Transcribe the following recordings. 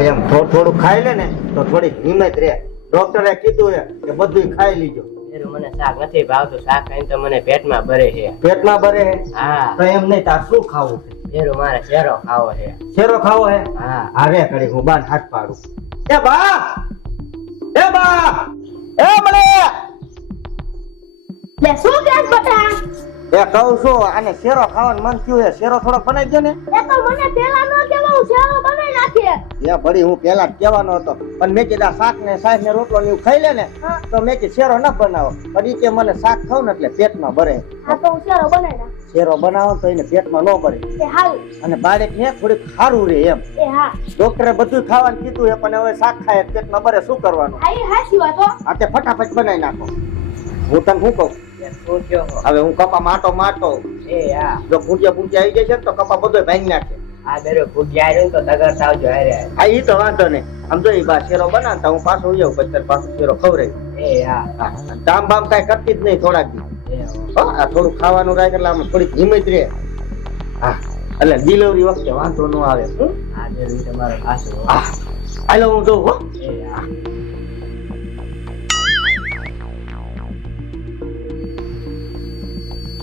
આ એમ થોડું થોડું ખાઈ લે ને તો થોડી હિંમત રહે. ડોક્ટરે કીધું કે બધું ખાઈ લીજો. મને શાક નથી ભાવતું, શાક ખાઈને તો મને પેટમાં ભરે છે. પેટમાં ભરે હે? હા. તો એમ નહીં, તાર શું ખાવું છે? મારે શેરો ખાવો છે. શેરો ખાવો હે? હા. અરે કરી હું બાન હાથ પાડું. એ બા, એ બા, એ મળે. લે શું કેસ બટા? એ કહું છું આને શેરો ખાવાનું મન થયું હે, શેરો થોડો બનાવી દો ને. એ તો મને પેલા ન કેવા હું શેરો બનાવી નાખે. એ ભડી હું પેલા જ કહેવાનો હતો, પણ મેં કીધા શાક ને સાસ ને રોટલો ને એવું ખાઈ લે ને તો મેં કીધું શેરો ન બનાવો. પણ ઈ કે મને શાક ખાવ ને એટલે પેટમાં ભરે. હા તો હું શેરો બનાવી નાખ. શેરો બનાવો તો એને પેટમાં ન ભરે એ હાલ. અને બાળક ને થોડીક સારું રહે એમ. એ હા. ડોક્ટરે બધું ખાવાનું કીધું હે, પણ હવે શાક ખાય પેટમાં ભરે, શું કરવાનું? આ ઈ હાચી વાત હો. આ તે ફટાફટ બનાવી નાખો. હું તને શું કહું, શું કયો છો? હવે હું કપા માટો મારતો, એ હા. જો ભૂંજ્યા ભૂંજ્યા આવી જશે ને તો કપા બધો ભાંગી નાખે. આ દરો ભૂગ્યા આવ્યો ને તો તગર આવજો હારે. હા ઈ તો વાંધો નહીં. આમ જો ઈ બા શેરો બનાવતા હું પાછો ઉયો, પછી તારે પાછો શેરો ખવડાવી. એ હા. દામ બામ કઈ કરતી જ નહીં થોડાક દી. આ થોડું ખાવાનું રાખે એટલે આમ થોડીક હિંમત રહે. હા એટલે ડિલિવરી વખતે વાંધો ન આવે. આ દરો તમારો ખાસો. હા હાલો હું જોઉં હો. એ હા.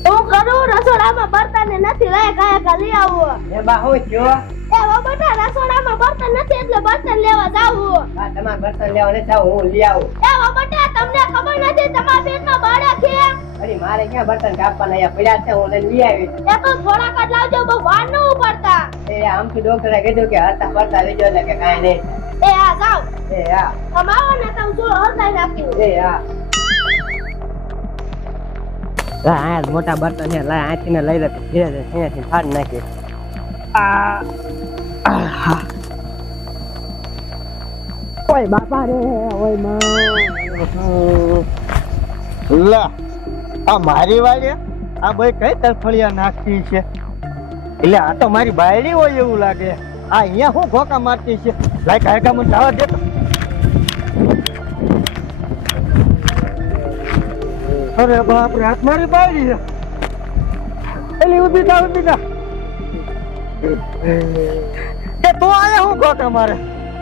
હું કરું રસોડામાં બર્તન નથી, લઈ કાયા લઈ આવું. એ બા હું કયો? એ વો બટા રસોડામાં બર્તન નથી એટલે બર્તન લેવા જાવું. આ તમારે બર્તન લેવા નથી જાવ, હું લઈ આવું. એ વો બટા તમને ખબર નથી તમારા પેટમાં બાળક છે? અરે મારે ક્યાં બર્તન કાપવાના, અહીંયા પડ્યા છે, હું લઈને લઈ આવી. એ તો થોડાક જ લાવજો, બહુ વાર ન ઉપડતા. એ આમથી ડોક્ટરે કીધું કે હતા પડતા લેજો એટલે કે કાંઈ નહીં. એ હા જાવ. એ હા. તમે આવો ને તો હું ચૂલો હળગાવી નાખું. એ હા. આ મોટા બર્તન છે, લા આથી ને લઈ લે, ધીરે ધીરે અહીંયાથી ફાડી નાખી. ઓય બાપા રે, ઓય માં. લા આ મારી વાળી આ ભાઈ કઈ તરફળિયા નાખતી છે? એટલે આ તો મારી બાયડી હોય એવું લાગે. આ અહીંયા શું ઘોકા મારતી છે? લાય કાયકા મને જવા દે તો. અરે બાપ રે, હાથ મારી બાયડી છે. એલી ઉભી થા, ઉભી થા. કે તું આયા હું ઘોકા મારે?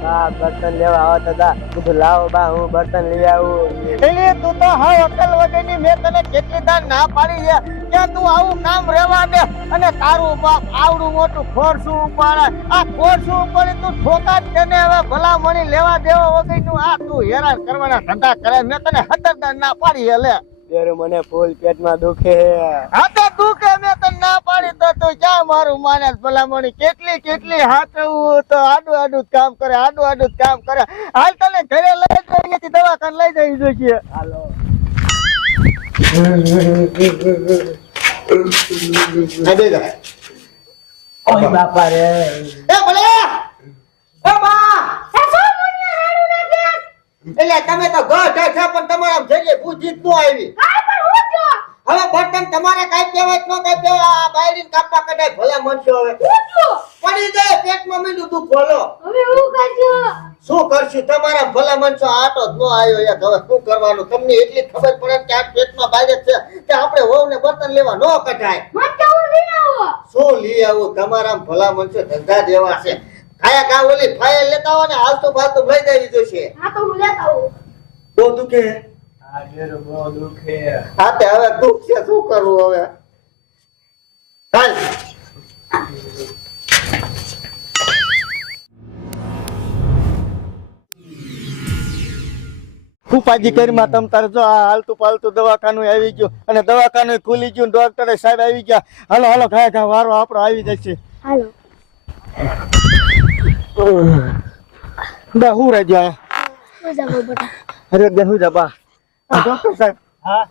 હા બર્તન લેવા આવો દાદા, કીધું લાવો બા હું બર્તન લઈ આવું. એટલે તું તો હાવ અકલ વગરની, મેં તને કેટલી દાન ના પાડી છે કે તું આવું કામ રહેવા દે. અને તારું બાપ આવડું મોટું ખોરસું ઉપાડે, આ ખોરસું ઉપાડે તું ઠોકા જ તેને હવે ભલામણી લેવા દેવા વગરનું આ તું હેરાન કરવાના ધંધા કરે. મેં તને 17 દાન ના પાડી હે. લે ત્યારે મને ફૂલ પેટમાં દુખે. હા તો તું કે મેં તને ના પાડી તો તું ક્યાં મારું માને? ભલામણી કેટલી કેટલી હાચવું તો આડું આડું જ કામ કરે, આડું આડું જ કામ કરે. હાલ તને ઘરે લઈ જઈ દવાખાને લઈ જઈ જોઈએ. હાલો. ઓય બાપા રે. એ ભલે એ બા, એ શું મુનિયા રાડું નાખે? એટલે તમે તો ગઢ છે પણ તમારા જગ્યાએ પૂછીત ન આવી. કાઈ પણ હું જો. હવે બર્તન તમારે કાઈ કહેવાય ન કાઈ કહેવાય, આ બાયડીને કાપવા કઢાય ભલે મનસો. હવે હું જો. પડી જાય પેટમાં મીંડું તું બોલો. હવે હું કરજો. શું કરશું? તમારા ભલા મનસો આટો જ ન આવ્યો. એક હવે શું કરવાનું? તમને એટલી ખબર પડે કે આ પેટમાં બાળક છે કે આપણે વહુને બર્તન લેવા ન કઢાય. મત તો હું લઈ આવો. શું લઈ આવું? તમારા ભલા મનસો ધંધા જેવા છે. કાયા કા ઓલી ફાઇલ લેતા આવો ને હાલતું ફાલતું લઈ જવી જોશે. હા તો હું લેતા આવું. બહુ દુખે. આ ડેરો બહુ દુખે. હા તે હવે દુખ છે, શું કરવું હવે? હાલ ઉપાજી કરીમાં તમ તારે જો આ હાલતું પાલતું દવાખાનું આવી ગયું અને દવાખાનું ખુલી ગયું, ડોક્ટરે સાહેબ આવી ગયા. હાલો હાલો ખાય ખા વારો આપણો આવી જશે. હાલો. બા હું રહેજો આયા. હું જાવ બટા. અરે બેન હું જા બા. ડોક્ટર સાહેબ હા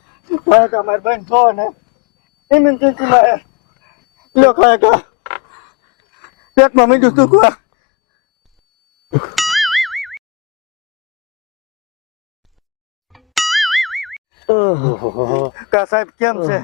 ખાય ખા મારી બેન છો ને ઇમરજન્સી માં લો ખાય ખા. પેટમાં મીઠું દુખવા. કા સાહેબ કેમ છે?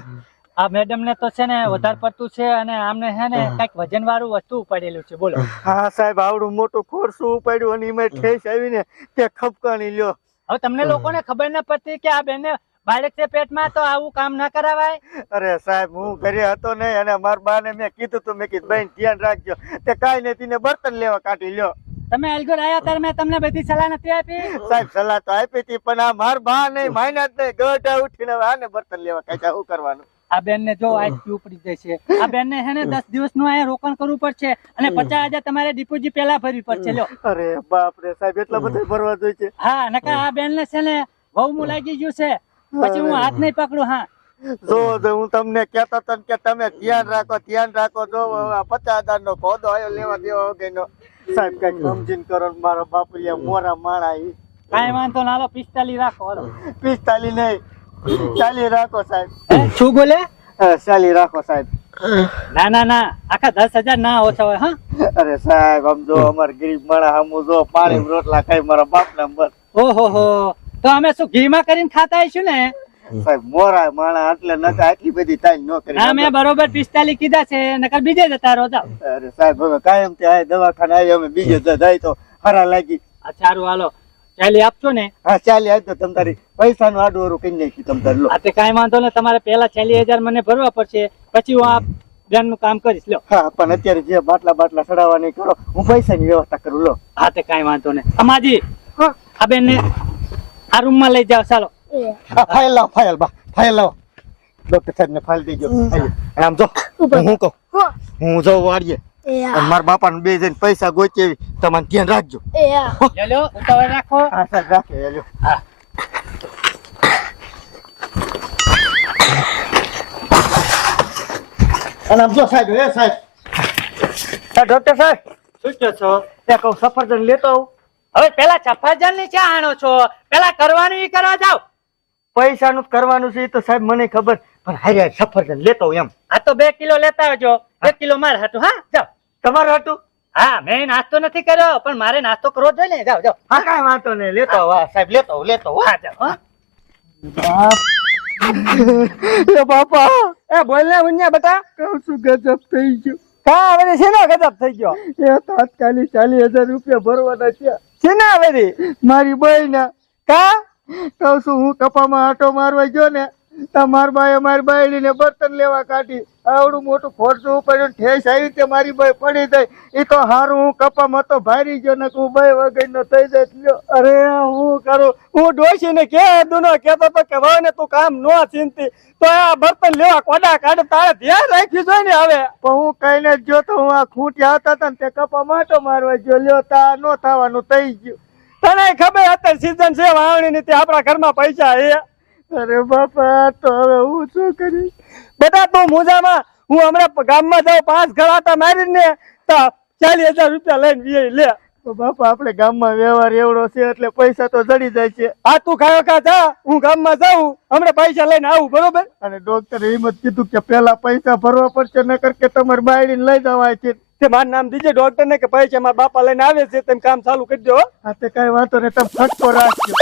આ મેડમ ને તો છે ને વધારે પડતું છે અને આમને છે ને કઈક વજન વાળું વસ્તુ પડેલું છે. બોલો. હા સાહેબ આવડું મોટું ખોરસું ઉપાડ્યું અને એમાં ઠેસ આવીને તે ખપકાણી લ્યો. હવે તમને લોકોને ખબર ન પડતી કે આ બેને બાળક છે પેટમાં, તો આવું કામ ના કરાવાય. અરે સાહેબ હું ઘરે હતો નહીં અને મારા બાને મેં કીધું તું, મેં કીધું બેન ધ્યાન રાખજો. તે કાંઈ નથી ને બર્તન લેવા કાઢી લ્યો. તમે અલગોર આયા ત્યારે મેં તમને બધી સલાહ નથી આપી? સાહેબ સલાહ તો આપી હતી પણ આ માર બા નહીં માયના જ નહીં ગઢા ઉઠીને હવે આને બર્તન લેવા કઈ શું કરવાનું. આ બેન ને જો આજ ઉપડી જશે. આ બેન ને હે ને 10 દિવસ નું અહીંયા રોકાણ કરવું પડશે અને 50,000 તમારે ડિપોઝિટ પેલા ભરવી પડશે. લ્યો. અરે બાપ રે સાહેબ એટલા બધા ભરવા જોઈએ છે. હા નકા આ બેન ને છે ને બહુ મુ લાગી ગયું છે પછી હું હાથ નહીં પકડું. હા જો હું તમને કહેતો હતો ને કે તમે ધ્યાન રાખો જો 50,000 નો કોદો આવ્યો લેવા દેવા વગરનો. સાહેબ કઈક સમજીને કરો ને મારો બાપુ મોરા માણા ઈ. કાંઈ વાંધો ના, હાલો 45 રાખો. હાલો 45 નહીં 40 રાખો સાહેબ. શું બોલે? 40 રાખો સાહેબ. ના આખા 10,000 ના ઓછા હોય. હા અરે સાહેબ આમ જો અમાર ગરીબ માણા હમુ જો પાણી રોટલા ખાઈ મારા બાપ ના બસ. ઓહો તો અમે શું ઘીમાં કરીને ખાતા હશું ને? સાહેબ મોરા માણા એટલે નકા આટલી બધી ટાઈમ ન કરી. હા મેં બરોબર 45 કીધા છે નકર બીજે જતા રહો. જાઓ. અરે સાહેબ હવે કાયમ તે આ દવાખાને આવી અમે બીજે જાય તો હરા લાગી. આ સારું હાલો 40 આપશો ને? હા 40 આજ તો તમ તારી પૈસા નું આડું કરી નાખી તમ તાર લો. આ તે કાંઈ વાંધો ને, તમારે પહેલા 40,000 મને ભરવા પડશે પછી હું આ બેન નું કામ કરીશ. લો. હા પણ અત્યારે જે બાટલા ચડાવવા નહીં કરો હું પૈસાની વ્યવસ્થા કરું. લો. હા તે કાંઈ વાંધો ને. અમાજી આ બેન ને આ રૂમ માં લઈ જાઓ. ચાલો. ફાઇલ લાવો ડોક્ટર સાહેબ ને ફાઇલ દેજો. આમ જો હું કહું હું જો વાડીએ અને મારા બાપા ને બે જઈને પૈસા ગોચેવી તમારે ધ્યાન રાખજો. લ્યો ઉતાવળ રાખો. હા સાહેબ રાખે લ્યો. હા અને આમ જો સાહેબ સાહેબ ડોક્ટર સાહેબ શું કહો છો? ત્યાં કહું સફરજન લેતો આવું. હવે પેલા સફરજન ની ચા આણો છો? પેલા કરવાનું ઈ કરવા જાવ. પૈસાનું કરવાનું છે એ તો સાહેબ મને ખબર પણ હારે સફરજન લેતો આવું એમ. આ તો 2 કિલો લેતા આવજો. 1 કિલો મારે હતું. હા જાઓ. તમારું હતું? હા મેં નાસ્તો નથી કર્યો પણ મારે નાસ્તો કરવો જોઈએ ને. જાઓ. હા કાંઈ વાંધો નહીં લેતો આવું. હા સાહેબ લેતો આવું. હા જાઓ. હા. એ બાપા એ બોલ ને મુન્યા બટા કહું છું ગજબ થઈ ગયો. કા હવે શેનો ગજબ થઈ ગયો? એ તાત્કાલિક 40,000 રૂપિયા ભરવાના છે. શેના હવે મારી બહેના કા કહું છું હું કપામાં આટો મારવા ગયો ને તો માર બાએ મારી બાયડી ને બર્તન લેવા કાઢી આવડું મોટું ખોરસું ઉપર ઠેસ આવી તે મારી બાઈ પડી જાય. એ તો હારું હું કપામાં તો ભારી ગયો ને હું બાઈ વગર નો થઈ જાય. અરે હું કરું હું ડોશી ને કે દુનો કેતો તો કે વાવ ને તું કામ નો ચિંતી તો આ બર્તન લેવા કોડા કાઢ તારે ધ્યાન રાખ્યું છે ને. હવે પણ હું કઈને જ જો તો હું આ ખૂંટ્યા હતા ને તે કપામાં આટો મારવા ગયો લ્યો તા નો થવાનું થઈ ગયું. તને ખબર અત્યારે સીઝન છે વાવણી ની, આપણા ઘરમાં પૈસા હે. અરે બાપા તો હવે હું શું કરીશ? બેટા તું મુજામાં હું હમણાં ગામમાં જાઉં 5 ગળાટા મારીને તો 40,000 રૂપિયા લઈને વી લે. તો બાપા આપણે ગામમાં વ્યવહાર એવડો છે એટલે પૈસા તો જડી જાય છે. આ તું ખાયો ખા જા, હું ગામમાં જાઉં હમણાં પૈસા લઈને આવું. બરોબર? અને ડોક્ટરે એમ જ કીધું કે પેલા પૈસા ભરવા પડશે નકર કે તમારી બાયડીને લઈ જવાય છે. તે મારું નામ દીજે ડોક્ટર ને કે પૈસા મારા બાપા લઈને આવે છે, તેમ કામ ચાલુ કરી દો. હા તે કઈ વાંધો નહીં તમે ફટકો રાખજો.